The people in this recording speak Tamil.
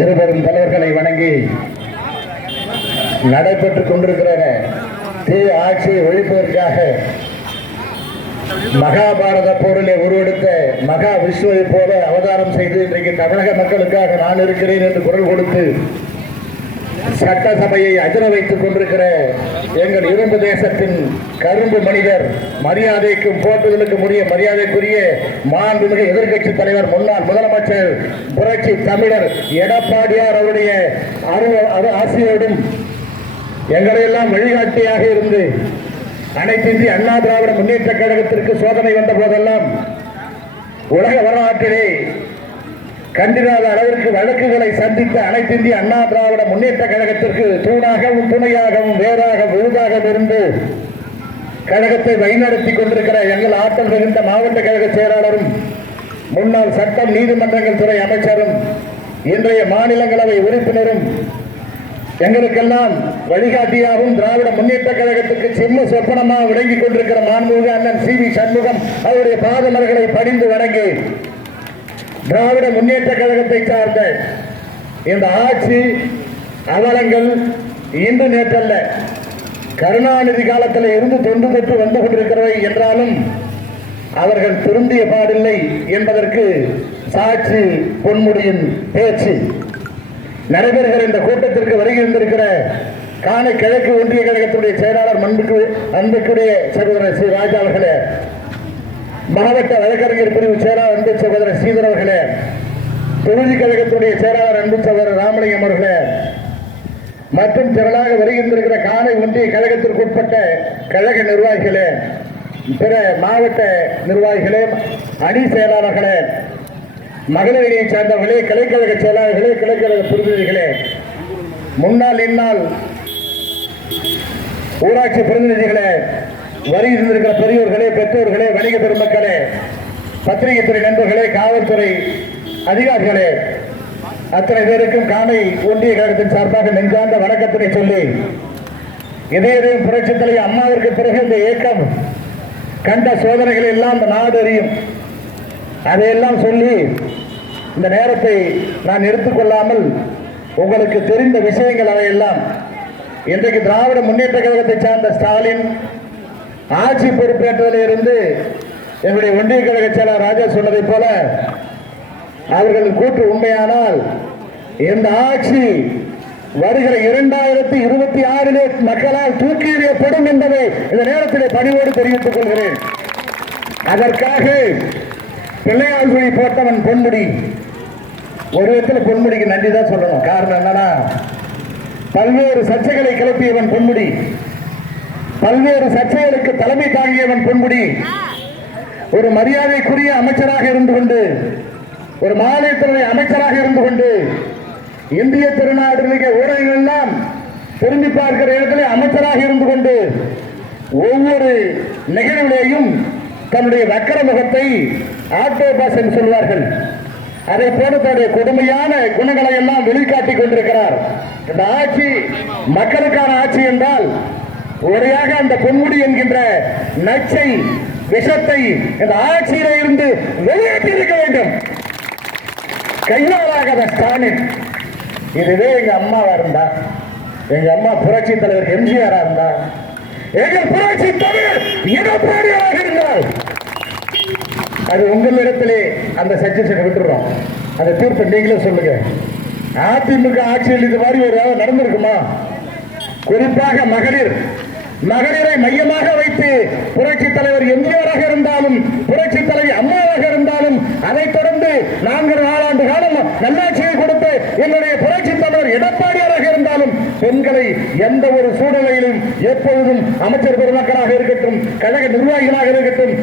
இருவரும் தலைவர்களை வணங்கி நடைபெற்றுக் கொண்டிருக்கிற தீய ஆட்சியை ஒழிப்பதற்காக மகாபாரத போரிலே உருவெடுத்த மகா விஷ்ணுவை போல அவதாரம் செய்து இன்றைக்கு தமிழக மக்களுக்காக நான் இருக்கிறேன் என்று குரல் கொடுத்து சட்டசபையை அதிர வைத்துக் கொண்டிருக்கிற எங்கள் இரும்பு தேசத்தின் கரும்பு மனிதர், மரியாதைக்கும் போட்டுதலுக்கும் உரிய மரியாதைக்குரிய மாண்புமிகு எதிர்கட்சி தலைவர், முன்னாள் முதலமைச்சர், புரட்சி தமிழர் எடப்பாடியார் அவருடைய ஆசியோடும் எங்களையெல்லாம் வழிகாட்டியாக இருந்து அனைத்து இந்திய அண்ணா திராவிட முன்னேற்ற கழகத்திற்கு சோதனை வந்த போதெல்லாம் உலக வரலாற்றிலே கண்டிராத அளவிற்கு வழக்குகளை சந்தித்த அனைத்து இந்திய அண்ணா திராவிட முன்னேற்ற கழகத்திற்கு தூணாகவும் துணையாகவும் வேறாக விருதாகவும் இருந்து கழகத்தை வழிநடத்தி கொண்டிருக்கிற எங்கள் ஆற்றல் மிகுந்த மாவட்ட கழக செயலாளரும் முன்னாள் சட்டம் நீதிமன்றங்கள் துறை அமைச்சரும் இன்றைய மாநிலங்களவை உறுப்பினரும் எங்களுக்கெல்லாம் வழிகாட்டியாகவும் திராவிட முன்னேற்ற கழகத்துக்கு சிம்ம சொப்பனமாக விளங்கிக் கொண்டிருக்கிற மாண்புமிகு அண்ணன் சி.வி. சண்முகம் அவருடைய பாதமலர்களை பணிந்து வணங்கி திராவிட முன்னேற்ற கழகத்தை சார்ந்த இந்த ஆட்சி அவலங்கள் இன்று நேற்றல்ல, கருணாநிதி காலத்தில் இருந்து தொன்று தொற்று வந்து கொண்டிருக்கிறவை என்றாலும் அவர்கள் திருந்திய பாடில்லை என்பதற்கு சாட்சி பொன்முடியின் பேச்சு. நடைபெறுகிற இந்த கூட்டத்திற்கு வருகின்றிருக்கிற காணை கிழக்கு ஒன்றிய கழகத்துடைய செயலாளர் அன்புக்குரிய சகோதரர் சி. ராஜா அவர்களே, மாவட்ட வழக்கறிஞர் பிரிவு செயலாளர் அன்பு சகோதரர் ஸ்ரீதர் அவர்களே, தொகுதி கழகத்துடைய செயலாளர் அன்பு சகோதரர் ராமலிங்கம் அவர்களே, மற்றும் திரளாக வருகின்றிருக்கிற காணை ஒன்றிய கழகத்திற்கு உட்பட்ட கழக நிர்வாகிகளே, பிற மாவட்ட நிர்வாகிகளே, அணி செயலாளர்களே, மகளிரையை சார்ந்தவர்களே, கிளைக்கழக செயலாளர்களே, கிளைக்கழக பிரதிநிதிகளே, முன்னாள் இந்நாள் ஊராட்சி பிரதிநிதிகளே, வருகின்றிருக்கிற பெரியோர்களே, பெற்றோர்களே, வணிக பெருமக்களே, பத்திரிகை துறை நண்பர்களே, காவல்துறை அதிகாரிகளே, அத்தனை பேருக்கும் காணை ஒன்றிய கழகத்தின் சார்பாக நெஞ்சார்ந்த வணக்கத்தினை சொல்லி, இதயம் புரட்சித் தலைவர் அம்மாவிற்கு பிறகு இந்த இயக்கம் கண்ட சோதனைகளை எல்லாம் இந்த நாடு அறியும். அதையெல்லாம் சொல்லி இந்த நேரத்தை நான் எடுத்துக்கொள்ளாமல் உங்களுக்கு தெரிந்த விஷயங்கள் அவையெல்லாம் இன்றைக்கு திராவிட முன்னேற்ற கழகத்தை சார்ந்த ஸ்டாலின் ஆட்சி பொறுப்பேற்றதில் இருந்து என்னுடைய ஒன்றிய கழக செயலாளர் ராஜா சொன்னதை போல அவர்களின் கூற்று உண்மையானால் இந்த ஆட்சி வருகிற 2026 மக்களால் தூக்கி எறியப்படும் என்பதை இந்த நேரத்தில் பணிவோடு தெரிவித்துக் கொள்கிறேன். அதற்காக பிள்ளையார் மொழி போட்டவன் பொன்முடி, ஒரு விதத்தில் பொன்முடிக்கு நன்றி தான் சொல்லணும். காரணம் என்னன்னா, பல்வேறு சர்ச்சைகளை கிளப்பியவன் பொன்முடி, பல்வேறு சர்ச்சைகளுக்கு தலைமை தாங்கியவன் பொன்முடி, ஒரு மரியாதைக்குரிய அமைச்சராக இருந்து கொண்டு, ஒரு மாநிலத்துறை அமைச்சராக இருந்து கொண்டு, இந்திய திருநாட்டிலே ஊடகங்கள் எல்லாம் திரும்பி பார்க்கிற இடத்திலே அமைச்சராக இருந்து கொண்டு ஒவ்வொரு நிகழ்விலேயும் தன்னுடைய வக்கர முகத்தை ஆட்டோபாஸ் என்று சொல்வார்கள், அதை போல தன்னுடைய கொடுமையான குணங்களை எல்லாம் வெளிக்காட்டிக் கொண்டிருக்கிறார். இந்த ஆட்சி மக்களுக்கான ஆட்சி என்றால் உரையாக அந்த பொன்முடி என்கின்ற நச்சை விஷத்தை இந்த ஆட்சியில இருந்து வெளியேற்றி இருக்க வேண்டும். கையாளாக ஸ்டாலின், இதுவே எங்க அம்மாவா இருந்தா, எங்க அம்மா புரட்சி தலைவர் எம்ஜிஆரா இருந்தா, எங்கள் புரட்சி தலைவர் எடப்பாடியாக இருந்தால் அது உங்களிடத்திலே அந்த சஜஷன் விட்டுறோம். அந்த தீர்ப்பை நீங்களே சொல்லுங்க. அதிமுக ஆட்சியில் இது மாதிரி ஒரு நடந்திருக்குமா? குறிப்பாக மகளிரை மையமாக வைத்து புரட்சி தலைவர் எம்ஜிஆராக இருந்தாலும் புரட்சி தலைவி அம்மாவாக இருந்தாலும் அதைத் தொடர்ந்து 4 ஆண்டு காலம் நல்லாட்சியை கொடுத்த என்னுடைய புரட்சி தலைவர் எடப்பாடியாராக இருந்தாலும் பெண்களை எந்த ஒரு சூழ்நிலையிலும் எப்பொழுதும் அமைச்சர் பெருமக்களாக இருக்கட்டும், கழக நிர்வாகிகளாக இருக்கட்டும்,